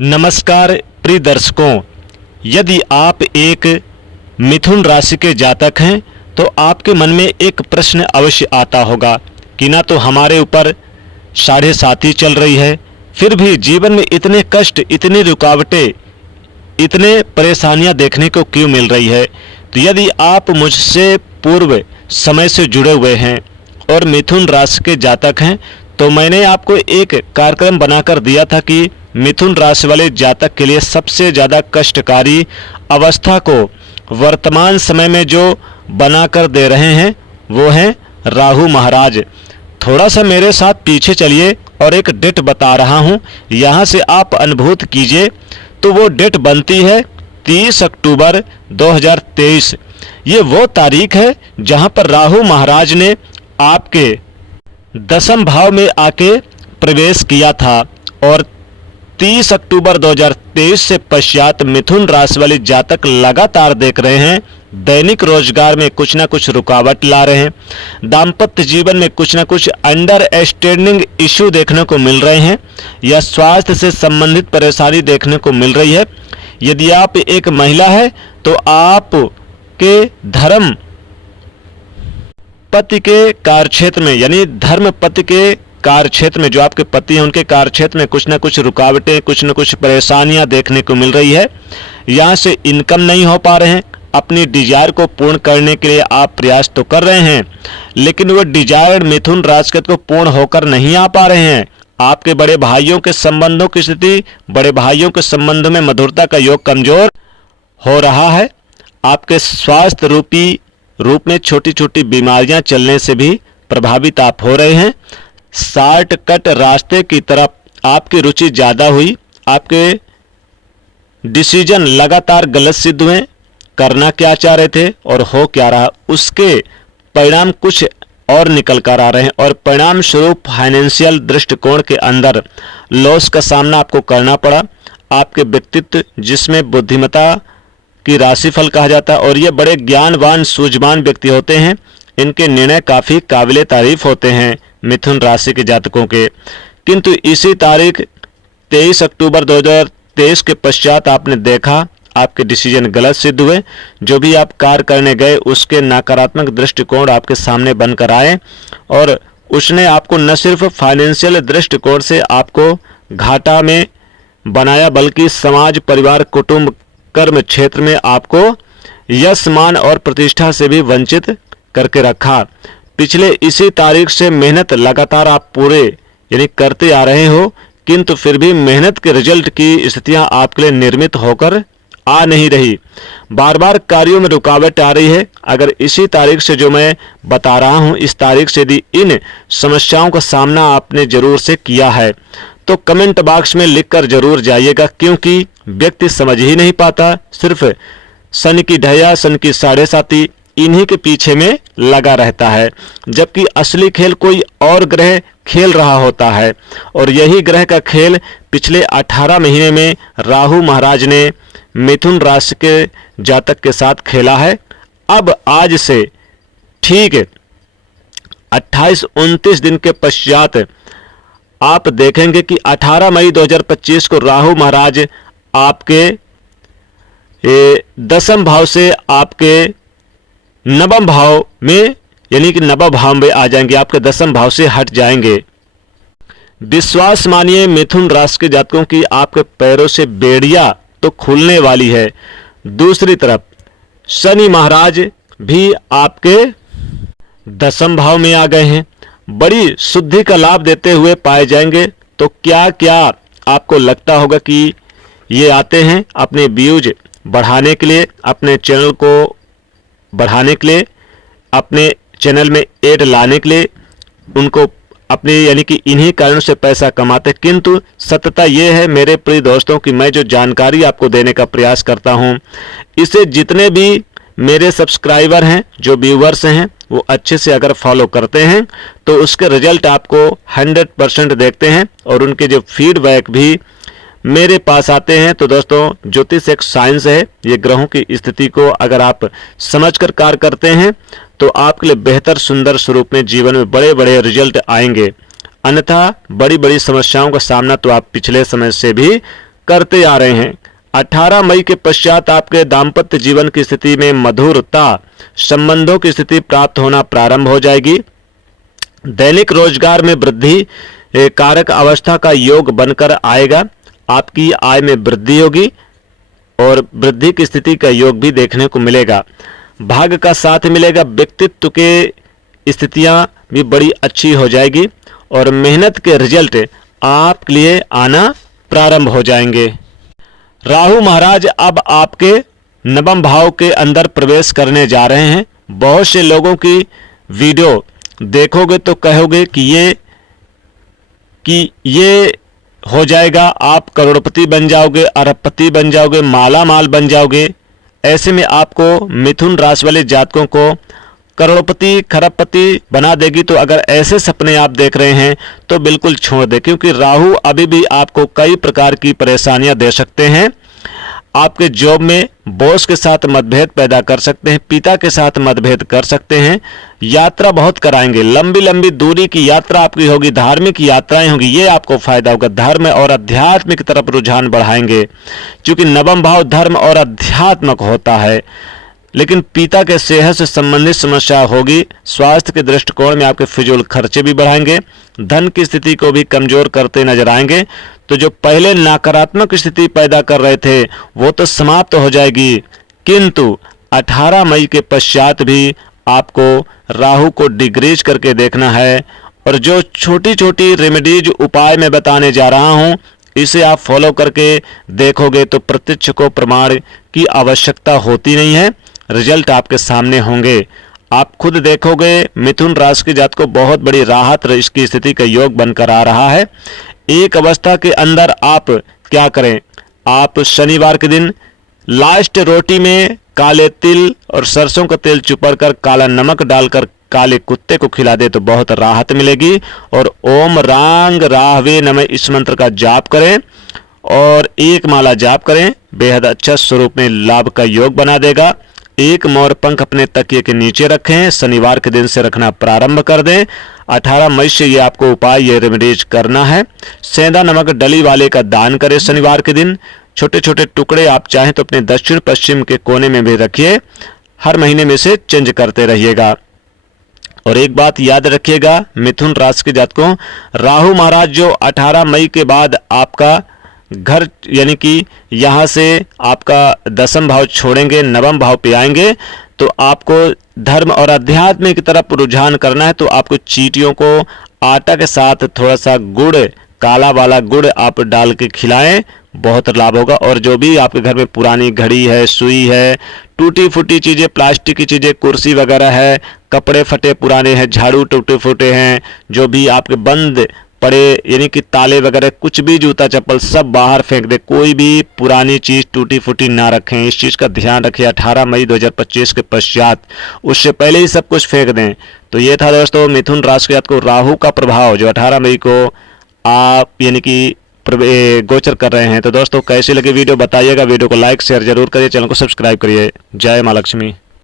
नमस्कार प्रिय दर्शकों, यदि आप एक मिथुन राशि के जातक हैं तो आपके मन में एक प्रश्न अवश्य आता होगा कि ना तो हमारे ऊपर 7.5 चल रही है, फिर भी जीवन में इतने कष्ट, इतनी रुकावटें, इतने परेशानियां देखने को क्यों मिल रही है। तो यदि आप मुझसे पूर्व समय से जुड़े हुए हैं और मिथुन राशि के जातक हैं तो मैंने आपको एक कार्यक्रम बनाकर दिया था कि मिथुन राशि वाले जातक के लिए सबसे ज़्यादा कष्टकारी अवस्था को वर्तमान समय में जो बनाकर दे रहे हैं वो हैं राहु महाराज। थोड़ा सा मेरे साथ पीछे चलिए और एक डेट बता रहा हूं, यहां से आप अनुभूत कीजिए। तो वो डेट बनती है 30 अक्टूबर 2023। ये वो तारीख है जहां पर राहु महाराज ने आपके 10वें भाव में आके प्रवेश किया था और 30 अक्टूबर 2023 से पश्चात मिथुन राशि वाले जातक लगातार देख रहे हैं दैनिक रोजगार में कुछ ना कुछ रुकावट ला रहे हैं, दाम्पत्य जीवन में कुछ ना कुछ अंडरस्टैंडिंग इश्यू देखने को मिल रहे हैं या स्वास्थ्य से संबंधित परेशानी देखने को मिल रही है। यदि आप एक महिला है तो आप के धर्म पति के कार्यक्षेत्र में, यानी धर्म पति के कार्यक्षेत्र में, जो आपके पति हैं उनके कार्यक्षेत्र में कुछ ना कुछ रुकावटें, कुछ न कुछ परेशानियां देखने को मिल रही है। यहाँ से इनकम नहीं हो पा रहे हैं, अपनी डिजायर को पूर्ण करने के लिए आप प्रयास तो कर रहे हैं लेकिन वो डिजायर मिथुन राशि को पूर्ण होकर नहीं आ पा रहे हैं। आपके बड़े भाइयों के संबंधों की स्थिति, बड़े भाइयों के संबंध में मधुरता का योग कमजोर हो रहा है। आपके स्वास्थ्य रूप में छोटी छोटी बीमारियां चलने से भी प्रभावित आप हो रहे हैं। शॉर्टकट रास्ते की तरफ आपकी रुचि ज़्यादा हुई, आपके डिसीजन लगातार गलत सिद्ध हुए। करना क्या चाह रहे थे और हो क्या रहा, उसके परिणाम कुछ और निकल कर आ रहे हैं और परिणाम स्वरूप फाइनेंशियल दृष्टिकोण के अंदर लॉस का सामना आपको करना पड़ा। आपके व्यक्तित्व, जिसमें बुद्धिमत्ता की राशिफल कहा जाता है और ये बड़े ज्ञानवान सूझवान व्यक्ति होते हैं, इनके निर्णय काफ़ी काबिले तारीफ होते हैं मिथुन राशि के जातकों के। किंतु इसी तारीख 23 अक्टूबर 2023 के पश्चात आपने देखा आपके डिसीजन गलत सिद्ध हुए। जो भी आप कार्य करने गए उसके नकारात्मक दृष्टिकोण आपके सामने बनकर आए और उसने आपको न सिर्फ फाइनेंशियल दृष्टिकोण से आपको घाटा में बनाया बल्कि समाज, परिवार, कुटुंब, कर्म क्षेत्र में आपको यश, मान और प्रतिष्ठा से भी वंचित करके रखा। पिछले इसी तारीख से मेहनत लगातार आप पूरे यानी करते आ रहे हो, किंतु फिर भी मेहनत के रिजल्ट की स्थितियां आपके लिए निर्मित होकर आ नहीं रही। बार बार कार्यों में रुकावट आ रही है। अगर इसी तारीख से जो मैं बता रहा हूं, इस तारीख से यदि इन समस्याओं का सामना आपने जरूर से किया है तो कमेंट बॉक्स में लिखकर जरूर जाइएगा, क्योंकि व्यक्ति समझ ही नहीं पाता, सिर्फ शनि की ढैया, शनि की 7.5 इन्हीं के पीछे में लगा रहता है, जबकि असली खेल कोई और ग्रह खेल रहा होता है। और यही ग्रह का खेल पिछले 18 महीने में राहु महाराज ने मिथुन राशि के जातक के साथ खेला है। अब आज से ठीक 28-29 दिन के पश्चात आप देखेंगे कि 18 मई 2025 को राहु महाराज आपके 10वें भाव से आपके 9वें भाव में, यानी कि 9वें भाव में आ जाएंगे, आपके 10वें भाव से हट जाएंगे। विश्वास मानिए मिथुन राशि के जातकों की आपके पैरों से बेड़ियां तो खुलने वाली है। दूसरी तरफ शनि महाराज भी आपके 10वें भाव में आ गए हैं, बड़ी शुद्धि का लाभ देते हुए पाए जाएंगे। तो क्या क्या आपको लगता होगा कि ये आते हैं अपने व्यूज बढ़ाने के लिए, अपने चैनल को बढ़ाने के लिए, अपने चैनल में ऐड लाने के लिए, उनको अपने यानी कि इन्हीं कारणों से पैसा कमाते। किंतु सत्यता ये है मेरे प्रिय दोस्तों कि मैं जो जानकारी आपको देने का प्रयास करता हूं, इसे जितने भी मेरे सब्सक्राइबर हैं, जो व्यूवर्स हैं, वो अच्छे से अगर फॉलो करते हैं तो उसके रिजल्ट आपको 100% देखते हैं और उनके जो फीडबैक भी मेरे पास आते हैं। तो दोस्तों, ज्योतिष एक साइंस है। ये ग्रहों की स्थिति को अगर आप समझकर कार्य करते हैं तो आपके लिए बेहतर, सुंदर स्वरूप में जीवन में बड़े बड़े रिजल्ट आएंगे। अन्यथा बड़ी बड़ी समस्याओं का सामना तो आप पिछले समय से भी करते आ रहे हैं। 18 मई के पश्चात आपके दाम्पत्य जीवन की स्थिति में मधुरता, संबंधों की स्थिति प्राप्त होना प्रारंभ हो जाएगी। दैनिक रोजगार में वृद्धि कारक अवस्था का योग बनकर आएगा। आपकी आय में वृद्धि होगी और वृद्धि की स्थिति का योग भी देखने को मिलेगा। भाग्य का साथ मिलेगा। व्यक्तित्व के स्थितियां भी बड़ी अच्छी हो जाएगी और मेहनत के रिजल्ट आपके लिए आना प्रारंभ हो जाएंगे। राहु महाराज अब आपके नवम भाव के अंदर प्रवेश करने जा रहे हैं। बहुत से लोगों की वीडियो देखोगे तो कहोगे कि ये हो जाएगा, आप करोड़पति बन जाओगे, अरबपति बन जाओगे, माला माल बन जाओगे। ऐसे में आपको मिथुन राशि वाले जातकों को करोड़पति खरबपति बना देगी। तो अगर ऐसे सपने आप देख रहे हैं तो बिल्कुल छोड़ दें, क्योंकि राहु अभी भी आपको कई प्रकार की परेशानियां दे सकते हैं। आपके जॉब में बॉस के साथ मतभेद पैदा कर सकते हैं, पिता के साथ मतभेद कर सकते हैं। यात्रा बहुत कराएंगे, लंबी लंबी दूरी की यात्रा आपकी होगी, धार्मिक यात्राएं होगी, ये आपको फायदा होगा। धर्म और अध्यात्म की तरफ रुझान बढ़ाएंगे, क्योंकि नवम भाव धर्म और अध्यात्मक होता है। लेकिन पिता के सेहत से संबंधित समस्या होगी। स्वास्थ्य के दृष्टिकोण में आपके फिजूल खर्चे भी बढ़ाएंगे, धन की स्थिति को भी कमजोर करते नजर आएंगे। तो जो पहले नकारात्मक स्थिति पैदा कर रहे थे वो तो समाप्त हो जाएगी, किंतु 18 मई के पश्चात भी आपको राहु को डिग्रेज करके देखना है। और जो छोटी छोटी रेमेडीज उपाय मैं बताने जा रहा हूं, इसे आप फॉलो करके देखोगे तो प्रत्यक्ष को प्रमाण की आवश्यकता होती नहीं है, रिजल्ट आपके सामने होंगे। आप खुद देखोगे मिथुन राशि के जात को बहुत बड़ी राहत इसकी स्थिति का योग बनकर आ रहा है। एक अवस्था के अंदर आप क्या करें, आप शनिवार के दिन लास्ट रोटी में काले तिल और सरसों का तेल चुपड़ कर काला नमक डालकर काले कुत्ते को खिला दे तो बहुत राहत मिलेगी। और ओम रांग राहवे नमः इस मंत्र का जाप करें और एक माला जाप करें, बेहद अच्छा स्वरूप में लाभ का योग बना देगा। एक मोर पंख अपने तकिए के नीचे रखें, शनिवार के दिन से रखना प्रारंभ कर दें। 18 मई से ये आपको उपाय, ये रेमेडीज करना है। सेंधा नमक डली वाले का दान करें शनिवार के दिन। छोटे छोटे टुकड़े आप चाहें तो अपने दक्षिण पश्चिम के कोने में भी रखिए, हर महीने में से चेंज करते रहिएगा। और एक बात याद रखिएगा मिथुन राशि के जातकों, राहु महाराज जो 18 मई के बाद आपका घर यानी कि यहाँ से आपका 10वां भाव छोड़ेंगे, 9वां भाव पे आएंगे, तो आपको धर्म और अध्यात्म की तरफ रुझान करना है। तो आपको चींटियों को आटा के साथ थोड़ा सा गुड़, काला वाला गुड़ आप डाल के खिलाएं, बहुत लाभ होगा। और जो भी आपके घर में पुरानी घड़ी है, सुई है, टूटी फूटी चीजें, प्लास्टिक की चीजें, कुर्सी वगैरह है, कपड़े फटे पुराने हैं, झाड़ू टूटे फूटे हैं, जो भी आपके बंद पड़े यानी कि ताले वगैरह, कुछ भी जूता चप्पल सब बाहर फेंक दे। कोई भी पुरानी चीज टूटी फूटी ना रखें, इस चीज का ध्यान रखें। 18 मई 2025 के पश्चात, उससे पहले ही सब कुछ फेंक दें। तो ये था दोस्तों मिथुन राशि के जातकों को राहु का प्रभाव जो 18 मई को आप यानी कि गोचर कर रहे हैं। तो दोस्तों कैसी लगी वीडियो बताइएगा, वीडियो को लाइक शेयर जरूर करिए, चैनल को सब्सक्राइब करिए। जय मां लक्ष्मी।